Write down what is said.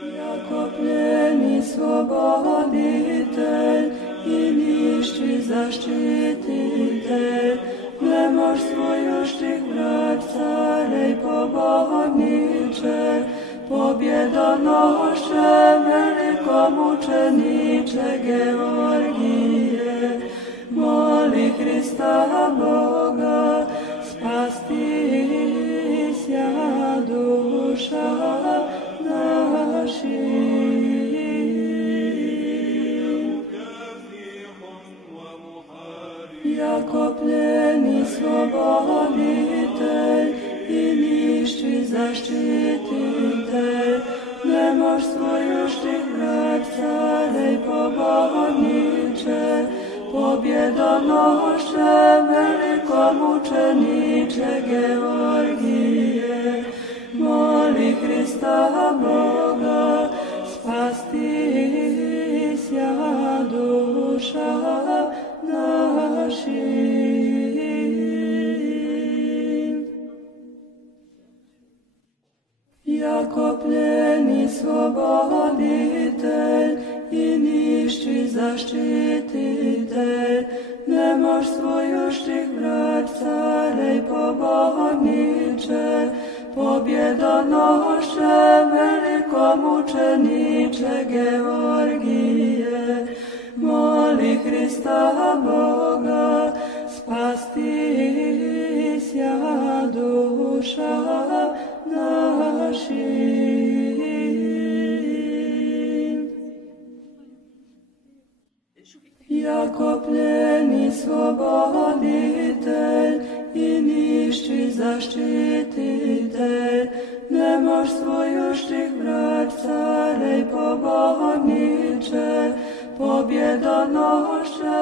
Jako pljeni sloboditelj i nišći zaštititelj, nemož svoju štih vrat, care i pobožniče, pobjedonoše, velikomučeniče Georgije, moli Hrista Boga, spasti sja duša naših. Jako pljeni sloboditelj i nišći zaštititelj, nemož svoju štih vrat, care i pobožniče, pobjedonoše, velikomučeniče Georgije, moli Hrista Boga, spasti sja duša naših. Jako pljeni sloboditelj i nišći zaštititelj, nemož svoju štih vrat, care i pobožniče, pobjedonoše, velikomučeniče Georgije, moli Hrista Boga, spasti sja duša naših. Jako pljeni sloboditelj i nišći zaštititelj, nemož svoju štih vrat, care i pobožniče, pobjedonoše,